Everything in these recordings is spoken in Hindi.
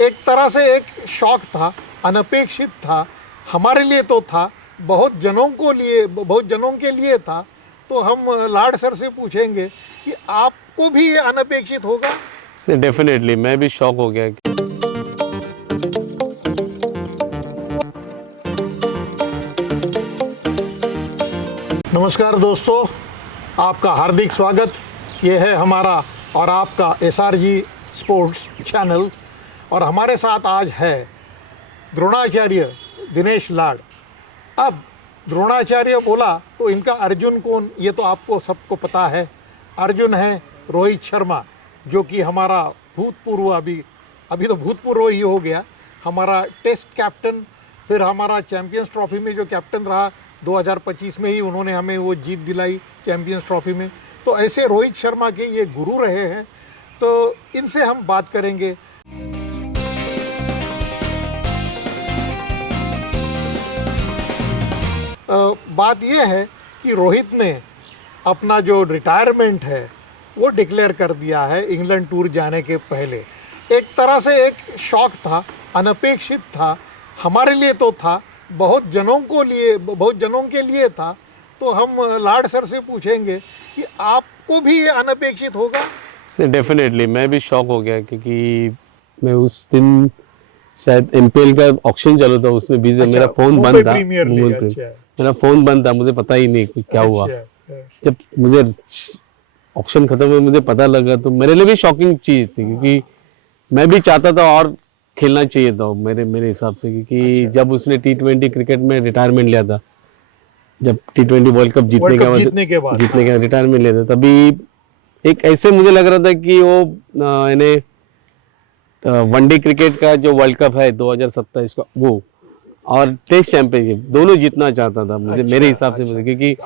एक तरह से एक शौक था, अनपेक्षित था, हमारे लिए तो था, बहुत जनों के लिए था। तो हम लाड सर से पूछेंगे कि आपको भी ये अनपेक्षित होगा। डेफिनेटली मैं भी शॉक हो गया। नमस्कार दोस्तों, आपका हार्दिक स्वागत। ये है हमारा और आपका SRG स्पोर्ट्स चैनल और हमारे साथ आज है द्रोणाचार्य दिनेश लाड। अब द्रोणाचार्य बोला तो इनका अर्जुन कौन, ये तो आपको सबको पता है। अर्जुन है रोहित शर्मा, जो कि हमारा भूतपूर्व अभी तो भूतपूर्व ही हो गया, हमारा टेस्ट कैप्टन। फिर हमारा चैंपियंस ट्रॉफी में जो कैप्टन रहा 2025 में ही उन्होंने हमें वो जीत दिलाई चैंपियंस ट्रॉफी में। तो ऐसे रोहित शर्मा के ये गुरु रहे हैं, तो इनसे हम बात करेंगे। बात यह है कि रोहित ने अपना जो रिटायरमेंट है वो डिक्लेयर कर दिया है इंग्लैंड टूर जाने के पहले। एक तरह से एक शौक था, अनपेक्षित था, हमारे लिए तो था, बहुत जनों के लिए था। तो हम लाड सर से पूछेंगे कि आपको भी ये अनपेक्षित होगा। डेफिनेटली मैं भी शॉक हो गया, क्योंकि मैं उस दिन शायद MPL का ऑक्शन चालू था, उसमें बिजी। अच्छा, मेरा फोन मुंबई बंद था, प्रीमियर लीग। अच्छा, मेरा फोन बंद था, मुझे पता ही नहीं कुछ क्या हुआ। अच्छा, जब मुझे ऑक्शन खत्म हुआ मुझे पता लगा, तो मेरे लिए भी शॉकिंग चीज थी, क्योंकि मैं भी चाहता था और खेलना चाहिए था मेरे हिसाब से। क्योंकि अच्छा। जब उसने T20 क्रिकेट में रिटायरमेंट लिया था, जब T20 वर्ल्ड कप जीतने के बाद रिटायरमेंट लिया था, तभी एक ऐसे मुझे लग रहा था कि वो यानी वनडे क्रिकेट का जो वर्ल्ड कप है 2027 का, वो और टेस्ट चैंपियनशिप दोनों जीतना चाहता था मुझे। अच्छा, मेरे हिसाब से अच्छा। मुझे, क्योंकि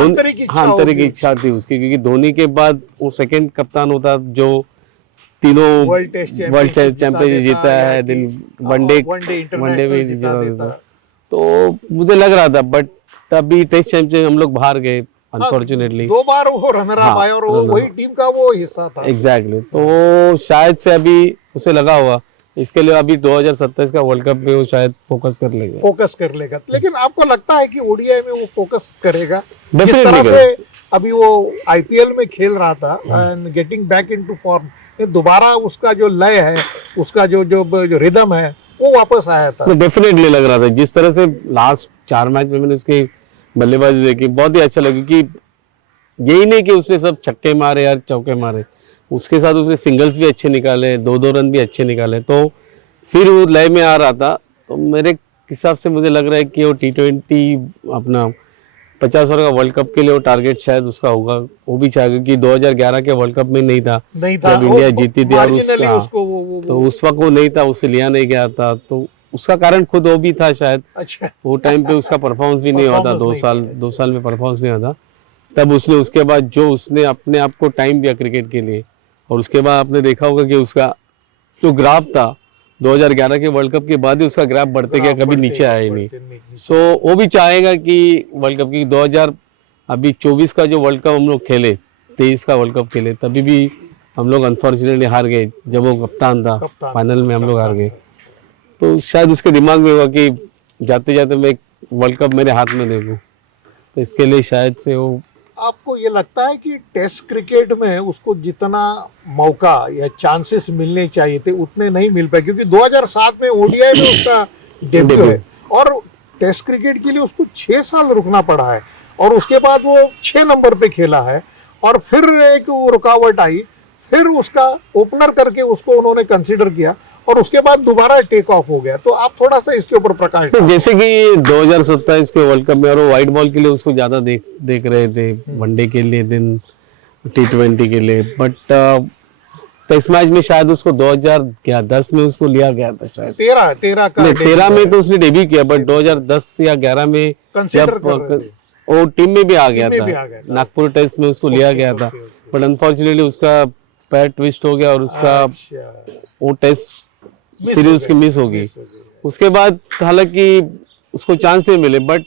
आंतरिक आंतरिक इच्छा थी उसकी, क्योंकि धोनी के बाद वो सेकंड कप्तान होता जो तीनों world test world championship championship जीता है, दिन वनडे इंटरनेशनल भी जिता जीता देता। था। तो मुझे लग रहा था, बट तभी टेस्ट चैंपियन हम लोग बाहर गए हाँ, अनफॉर्चुनेटली। 2 बार वो रनर अप आए और वो वही टीम का वो हिस्सा था। एग्जैक्टली। तो शायद से अभी उसे लगा हुआ, इसके लिए अभी 2027 का वर्ल्ड कप में वो शायद फोकस कर लेगा। लेकिन आपको लगता है कि ODI में वो फोकस करेगा? जिस डेफिनेटली तरह से अभी वो IPL में खेल रहा था and getting back into form, दोबारा उसका जो लय है, उसका जो रिदम है, वो वापस आया था। डेफिनेटली लग रहा था। जिस तरह से लास्ट 4 मैच में मैंने उसकी बल्लेबाजी देखी, बहुत ही अच्छा लगा। कि यही नहीं कि उसने सब छक्के मारे या चौके मारे, उसके साथ उसने सिंगल्स भी अच्छे निकाले, 2-2 रन भी अच्छे निकाले, तो फिर वो लय में आ रहा था। तो मेरे हिसाब से मुझे लग रहा है कि वो T20 अपना 50 ओवर का वर्ल्ड कप के लिए वो टारगेट शायद उसका होगा। वो भी चाहेगा कि 2011 के वर्ल्ड कप में नहीं था जब इंडिया जीती थी, और तो उस वक्त वो नहीं था, उसे लिया नहीं गया था। तो उसका कारण खुद वो भी था शायद। अच्छा। वो टाइम पे उसका परफॉर्मेंस भी नहीं हुआ था, 2 साल में परफॉर्मेंस नहीं हुआ था। तब उसके बाद जो उसने अपने आप को टाइम दिया क्रिकेट के लिए, और उसके बाद आपने देखा होगा कि उसका जो ग्राफ था 2011 के वर्ल्ड कप के बाद ही उसका ग्राफ बढ़ते गया, कभी नीचे आया ही नहीं। सो वो भी चाहेगा कि वर्ल्ड कप की 2024 का जो वर्ल्ड कप हम लोग खेले, 23 का वर्ल्ड कप खेले, तभी भी हम लोग अनफॉर्चुनेटली हार गए। जब वो कप्तान था, फाइनल में हम लोग हार गए। तो शायद उसके दिमाग में होगा कि जाते जाते मैं एक वर्ल्ड कप मेरे हाथ में देखूं, तो इसके लिए शायद से वो। आपको ये लगता है कि टेस्ट क्रिकेट में उसको जितना मौका या चांसेस मिलने चाहिए थे उतने नहीं मिल पाए? क्योंकि 2007 में ODI में उसका डेब्यू है और टेस्ट क्रिकेट के लिए उसको 6 साल रुकना पड़ा है, और उसके बाद वो 6 नंबर पे खेला है, और फिर एक रुकावट आई, फिर उसका ओपनर करके उसको उन्होंने कंसिडर किया, और उसके बाद दोबारा टेक ऑफ हो गया। तो आप थोड़ा सा इसके ऊपर प्रकाश डालें। जैसे कि 2027 के वर्ल्ड कप में और वो व्हाइट बॉल के लिए उसको ज्यादा देख रहे थे, वनडे के लिए, दिन T20 के लिए। बट टेस्ट मैच में शायद उसको 2010 में उसको लिया गया था, शायद 13 में तो उसने डेब्यू किया, बट 2010 या 11 में जब वो टीम में भी आ गया था, नागपुर टेस्ट में उसको लिया गया था। बट अनफॉर्चुनेटली उसका पैर ट्विस्ट हो गया और उसका वो टेस्ट सीरीज उसकी मिस हो गई। उसके बाद हालांकि उसको चांस नहीं मिले, बट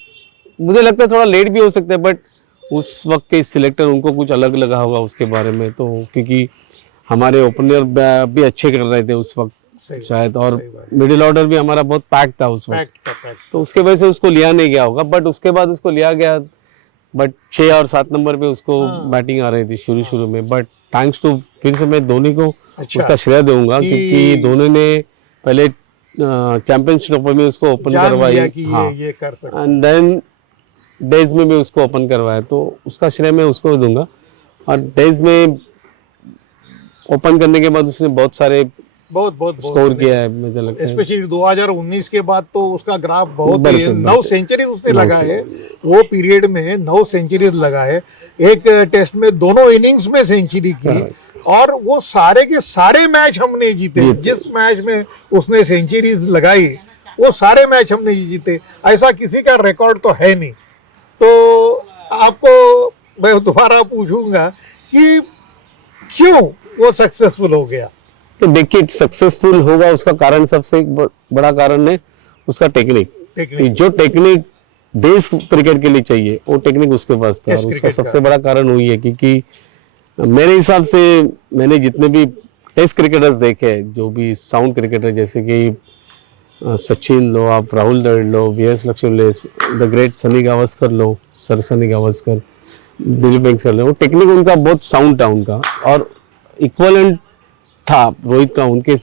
मुझे लगता है थोड़ा लेट भी हो सकता है। बट उस वक्त के सिलेक्टर उनको कुछ अलग लगा होगा उसके बारे में, तो क्योंकि हमारे ओपनर भी अच्छे कर रहे थे उस वक्त, सही शायद, और सही बात। मिडिल ऑर्डर भी हमारा बहुत पैक था उस वक्त, फैक्ट तो उसके वजह से उसको लिया नहीं गया होगा, बट उसके बाद उसको लिया गया। बट 6 और 7 नंबर पे उसको हाँ। बैटिंग आ रही थी शुरू में, बट थैंक्स टू, फिर से मैं धोनी को अच्छा उसका श्रेय दूंगा, क्योंकि धोनी ने पहले चैंपियंस ट्रॉफी में उसको ओपन जान करवाई, लिया कि हाँ, ये कर सकता है। एंड देन डेज में भी उसको ओपन करवाया, तो उसका श्रेय मैं उसको दूंगा। और डेज में ओपन करने के बाद उसने बहुत सारे बहुत बहुत स्कोर किया है, मुझे लगता है। स्पेशली 2019 के बाद तो उसका ग्राफ बहुत ही, बढ़ते- 9 बढ़ते। सेंचुरी उसने 9 लगाए, वो पीरियड में 9 सेंचुरी लगाए, एक टेस्ट में दोनों इनिंग्स में सेंचुरी की, Correct. और वो सारे के सारे मैच हमने जीते। जिस मैच में उसने सेंचुरीज लगाई वो सारे मैच हमने जीते, ऐसा किसी का रिकॉर्ड तो है नहीं। तो आपको मैं दोबारा पूछूंगा कि क्यों वो सक्सेसफुल हो गया? तो देखिए, सक्सेसफुल होगा उसका कारण, सबसे एक बड़ा कारण है उसका टेक्निक। टेक्निक जो टेक्निक देश क्रिकेट के लिए चाहिए, वो टेक्निक उसके पास था, टेस्ट और उसका क्रिकेट सबसे का। बड़ा कारण वही है, क्योंकि मेरे हिसाब से मैंने जितने भी टेस्ट क्रिकेटर्स देखे हैं, जो भी साउंड क्रिकेटर, जैसे कि सचिन लो, आप राहुल द्रविड़ लो, वी.एस. लक्ष्मण लो, द ग्रेट सनी गावस्कर लो, सर सनी गावस्कर, दिलीप वेंकटेश्वर लो, वो टेक्निक उनका बहुत साउंड था उनका, और इक्वलेंट था रोहित का उनके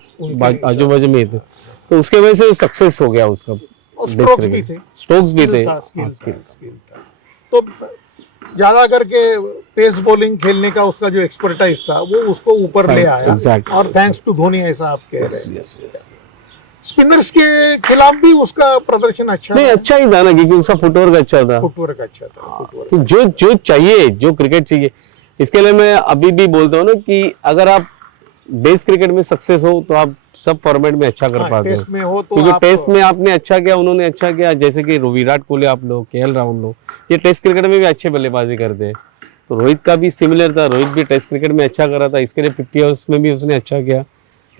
आजू बाजू में थे, तो उसके वजह से सक्सेस हो गया उसका। और स्ट्रोक्स भी थे, स्ट्रोक्स भी थे, स्किल था। तो ज्यादा करके पेस बॉलिंग खेलने का उसका जो एक्सपर्टाइज था वो उसको ऊपर ले आया, Exactly. और थैंक्स टू धोनी, ऐसा आप कह रहे हैं। Yes yes. स्पिनर्स के खिलाफ भी उसका प्रदर्शन अच्छा नहीं, था, अच्छा ही था ना, क्योंकि उसका फुटवर्क अच्छा था। फुटवर्क अच्छा था, फुटवर्क। तो जो चाहिए, जो क्रिकेट चाहिए, इसके लिए मैं अभी भी बोलता हूँ ना कि अगर आप देश क्रिकेट में सक्सेस हो तो आप सब फॉर्मेट में अच्छा कर हाँ, पाते हो, टेस्ट में हो तो क्योंकि आप टेस्ट में आपने अच्छा किया, उन्होंने अच्छा किया, जैसे कि विराट कोहली आप लो, के.एल. राहुल लो, ये टेस्ट क्रिकेट में भी अच्छे बल्लेबाजी करते हैं। तो रोहित का भी सिमिलर था, रोहित भी टेस्ट क्रिकेट में अच्छा कर रहा था, इसके लिए 50 ओवर्स में भी उसने अच्छा किया,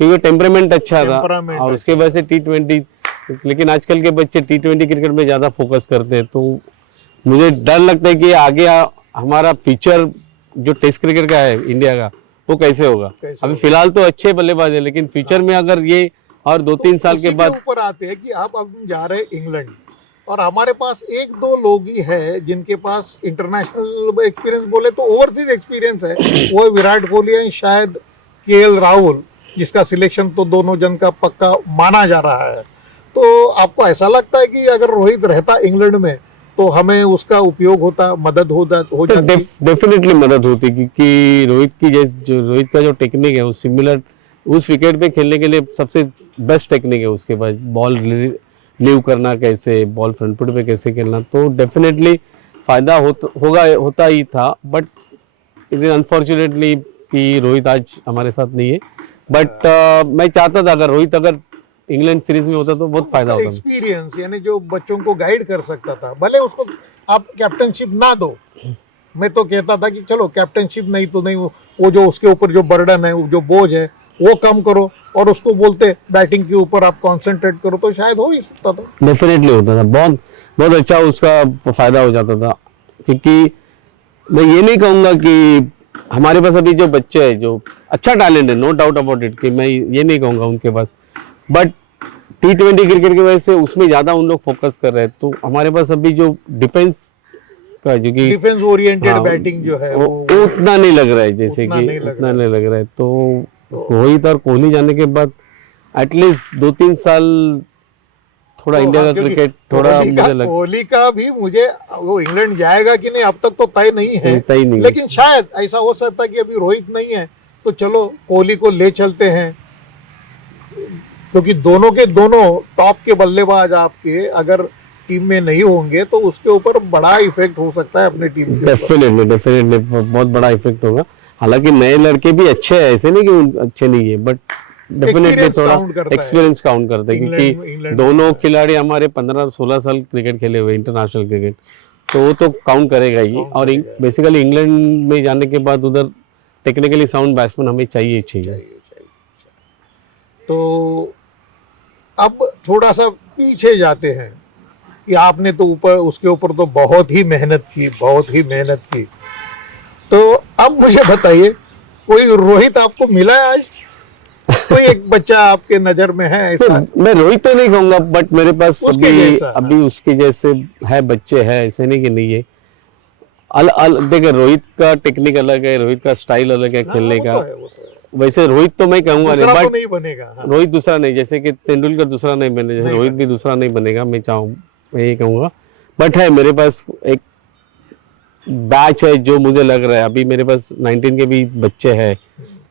क्योंकि टेम्परामेंट अच्छा था, Temperament और उसके वजह से T20। लेकिन आजकल के बच्चे T20 क्रिकेट में ज़्यादा फोकस करते हैं, तो मुझे डर लगता है कि आगे हमारा फ्यूचर जो टेस्ट क्रिकेट का है इंडिया का, वो कैसे होगा। कैसे अभी होगा? फिलहाल तो अच्छे बल्लेबाज है, लेकिन फ्यूचर में अगर ये और 2-3 साल के उसी बाद, ऊपर आते हैं कि आप अब जा रहे हैं इंग्लैंड, और हमारे पास एक दो लोग ही है जिनके पास इंटरनेशनल एक्सपीरियंस बोले तो ओवरसीज एक्सपीरियंस है, वो विराट कोहली है, शायद के.एल. राहुल, जिसका सिलेक्शन तो दोनों जन का पक्का माना जा रहा है। तो आपको ऐसा लगता है कि अगर रोहित रहता इंग्लैंड में तो हमें उसका उपयोग होता, मदद हो जाती? डेफिनेटली मदद होती, क्योंकि रोहित की जो रोहित का जो टेक्निक है वो सिमिलर, उस विकेट पे खेलने के लिए सबसे बेस्ट टेक्निक है उसके पास, बॉल लीव करना कैसे, बॉल फ्रंट फुट पे कैसे खेलना, तो डेफिनेटली फायदा होता ही था। बट इट इज अनफॉर्चुनेटली कि रोहित आज हमारे साथ नहीं है, बट मैं चाहता था अगर रोहित इंग्लैंड सीरीज में होता तो बहुत फायदा होता। एक्सपीरियंस, यानी जो बच्चों को गाइड कर सकता था, भले उसको आप कैप्टनशिप ना दो, मैं तो कहता था कि चलो कैप्टनशिप नहीं तो नहीं, वो जो उसके ऊपर जो बर्डन है, जो बोझ है, वो कम करो, और उसको बोलते बैटिंग के ऊपर आप कंसंट्रेट करो, तो शायद हो ही सकता था। डेफिनेटली होता था, बहुत बहुत अच्छा उसका फायदा हो जाता था। क्योंकि मैं ये नहीं कहूँगा कि हमारे पास अभी जो बच्चे हैं, जो अच्छा टैलेंट है, नो डाउट अबाउट इट, कि मैं ये नहीं कहूँगा उनके पास, बट T20 क्रिकेट की वजह से उसमें ज़्यादा उन लोग फोकस कर रहे हैं, तो हमारे पास अभी जो डिफेंस का, जो कि डिफेंस ओरिएंटेड हाँ, बैटिंग जो है वो उतना नहीं लग रहा है, जैसे उतना कि नहीं लग उतना रहा है। नहीं लग रहा है। तो रोहित और कोहली जाने के बाद एटलीस्ट 2-3 साल थोड़ा तो इंडिया हाँ, का क्योंकि क्रिकेट थोड़ा मुझे लग, कोहली का भी मुझे, वो इंग्लैंड जाएगा कि नहीं अब तक तो तय नहीं है, तय नहीं। लेकिन शायद ऐसा हो सकता है कि अभी रोहित नहीं है तो चलो कोहली को ले चलते हैं, क्योंकि दोनों के दोनों टॉप के बल्लेबाज आपके अगर टीम में नहीं होंगे तो उसके ऊपर बड़ा इफेक्ट हो सकता है अपने टीम के ऊपर। डेफिनेटली बहुत बड़ा इफेक्ट होगा। हालांकि नए लड़के भी अच्छे हैं, ऐसे नहीं कि अच्छे नहीं है, बट डेफिनेटली थोड़ा एक्सपीरियंस काउंट करता है, क्योंकि दोनों खिलाड़ी हमारे 15-16 साल क्रिकेट खेले हुए इंटरनेशनल क्रिकेट, तो वो तो काउंट करेगा ही। और बेसिकली इंग्लैंड में जाने के बाद उधर टेक्निकली साउंड बैट्समैन हमें चाहिए। तो अब थोड़ा सा पीछे जाते हैं कि आपने तो उसके ऊपर तो बहुत ही मेहनत की, तो अब मुझे बताइए कोई रोहित आपको मिला है आज? कोई एक बच्चा आपके नजर में है ऐसा? मैं रोहित तो नहीं कहूंगा, बट मेरे पास उसके अभी जैसा, अभी उसके जैसे है बच्चे हैं, ऐसे नहीं कि नहीं है। देखिए रोहित का टेक्निक अलग है, रोहित का स्टाइल अलग है खेलने वो का। तो है, वो तो है। वैसे रोहित तो मैं कहूंगा नहीं, दूसरा तो बट नहीं बनेगा, हाँ। रोहित दूसरा नहीं, जैसे कि तेंदुलकर दूसरा नहीं बने, जैसे नहीं रोहित भी दूसरा नहीं बनेगा, मैं ये कहूंगा। बट है मेरे पास एक बैच है जो मुझे लग रहा है, अभी मेरे पास 19 के भी बच्चे हैं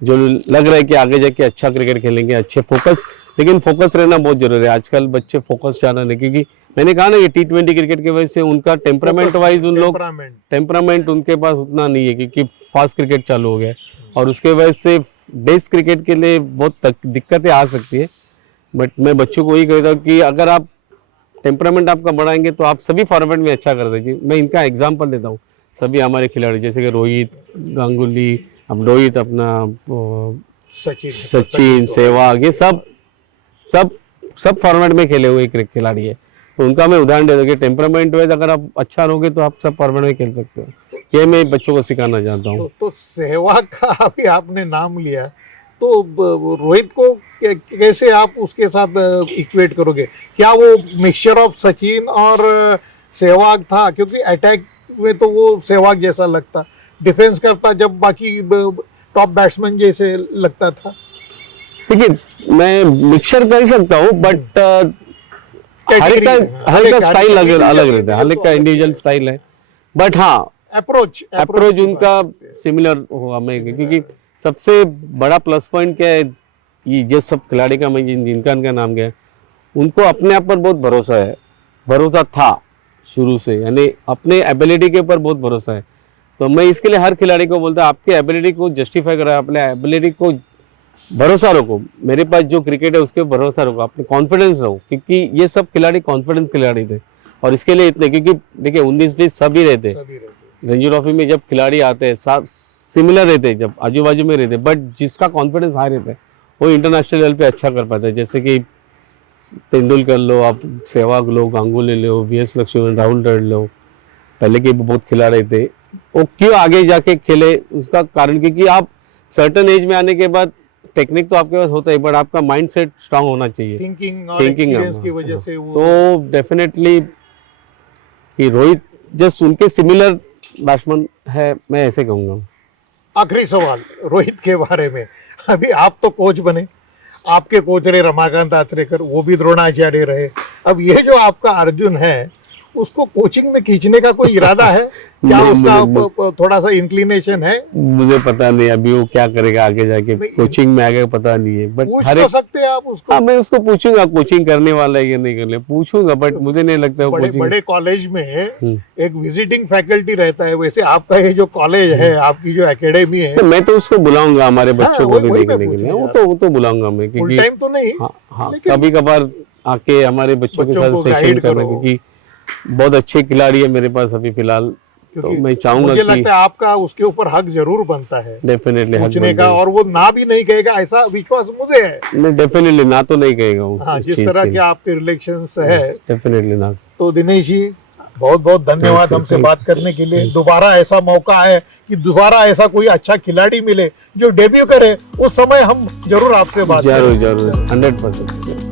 जो लग रहा है कि आगे जाके अच्छा क्रिकेट खेलेंगे, अच्छे फोकस। लेकिन फोकस रहना बहुत जरूरी है, आजकल बच्चे फोकस चाहना नहीं, क्योंकि मैंने कहा ना ये T20 क्रिकेट की वजह से उनका टेम्परामेंट वाइज उन लोग टेम्परामेंट उनके पास उतना नहीं है, क्योंकि फास्ट क्रिकेट चालू हो गया है। और उसके वजह से बेस क्रिकेट के लिए बहुत दिक्कतें आ सकती है। बट मैं बच्चों को यही कहता हूँ कि अगर आप टेम्परामेंट आपका बढ़ाएंगे तो आप सभी फॉर्मेट में अच्छा कर देंगे। मैं इनका एग्जाम्पल देता हूँ, सभी हमारे खिलाड़ी जैसे कि रोहित, गांगुली, अब रोहित अपना सचिन, सहवाग, ये सब सब सब फॉर्मेट में खेले हुए खिलाड़ी है। तो उनका मैं उदाहरण दे दूँ कि टेम्परामेंट वाइज अगर आप अच्छा रहोगे तो आप सब फॉर्मेट में खेल सकते हो। ये मैं बच्चों को सिखाना चाहता हूँ। तो सहवाग का अभी आपने नाम लिया, तो रोहित को कैसे आप उसके साथ इक्वेट करोगे? क्या वो मिक्सचर ऑफ सचिन और सहवाग था? क्योंकि अटैक में तो वो सहवाग जैसा लगता, डिफेंस करता जब बाकी टॉप बैट्समैन जैसे लगता था। देखिए मैं मिक्सचर कर सकता हूँ, बट हर एक का स्टाइल अलग रहता है, हर एक का इंडिविजुअल स्टाइल है। बट हाँ अप्रोच उनका सिमिलर होगा। मैं क्योंकि सबसे बड़ा प्लस पॉइंट क्या है, ये जो सब खिलाड़ी का मैं जिनका इनका नाम गया, उनको अपने आप पर बहुत भरोसा है, भरोसा था शुरू से, यानी अपने एबिलिटी के ऊपर बहुत भरोसा है। तो मैं इसके लिए हर खिलाड़ी को बोलता हूँ आपके एबिलिटी को जस्टिफाई करो, अपने एबिलिटी को भरोसा रखो, मेरे पास जो क्रिकेट है उसके भरोसा रखो, अपने कॉन्फिडेंस रहो, क्योंकि ये सब खिलाड़ी कॉन्फिडेंस खिलाड़ी थे। और इसके लिए इतने, क्योंकि देखिए 19 डे सभी रहते, रणजी ट्रॉफी में जब खिलाड़ी आते हैं सब सिमिलर रहते, जब आजू बाजू में रहते, बट जिसका कॉन्फिडेंस हाई रहता है वो इंटरनेशनल लेवल पे अच्छा कर पाता है। जैसे कि तेंदुलकर लो, आप सहवाग लो, गांगुली लो, VS लक्ष्मण, राहुल द्रविड़ लो, पहले के बहुत खिलाड़ी थे, वो क्यों आगे जाके खेले, उसका कारण क्योंकि आप सर्टन एज में आने के बाद टेक्निक तो आपके पास होता है, बट आपका माइंड सेट स्ट्रांग होना चाहिए, थिंकिंग की वजह से वो तो डेफिनेटली कि रोहित जस्ट उनके सिमिलर बैट्समैन है, मैं ऐसे कहूँगा। आखिरी सवाल रोहित के बारे में, अभी आप तो कोच बने, आपके कोच रहे रमाकांत आचरेकर, वो भी द्रोणाचार्य रहे, अब ये जो आपका अर्जुन है उसको कोचिंग में खींचने का कोई इरादा है क्या? उसका थोड़ा सा इंक्लिनेशन है? मुझे पता नहीं अभी वो क्या करेगा आगे जाके, कोचिंग में आगे पता नहीं है, बट पूछ तो सकते हैं आप उसको। हाँ मैं उसको पूछूंगा कोचिंग करने वाला है या नहीं करने, पूछूंगा, बट मुझे नहीं लगता बड़े कॉलेज में एक विजिटिंग फैकल्टी रहता है, वैसे आपका ये जो कॉलेज है, आपकी जो एकेडमी है, मैं तो उसको बुलाऊंगा हमारे बच्चों को भी देखने के लिए, वो तो बुलाऊंगा मैं, फुल टाइम तो नहीं, हाँ कभी कभार आके हमारे बच्चों के साथ सेशन करना, क्योंकि बहुत अच्छे खिलाड़ी है मेरे पास अभी फिलहाल। तो मैं चाहूंगा मुझे लगता है आपका उसके ऊपर हक जरूर बनता है डेफिनेटली पूछने का, और वो ना भी नहीं कहेगा ऐसा विश्वास मुझे है। नहीं डेफिनेटली ना तो नहीं कहेगा वो, हाँ, जिस तरह के आपके रिलेशंस है डेफिनेटली ना। तो दिनेश जी बहुत बहुत धन्यवाद हमसे बात करने के लिए। दोबारा ऐसा मौका है कि दोबारा ऐसा कोई अच्छा खिलाड़ी मिले जो डेब्यू करे, उस समय हम जरूर आपसे बात जरूर 100%।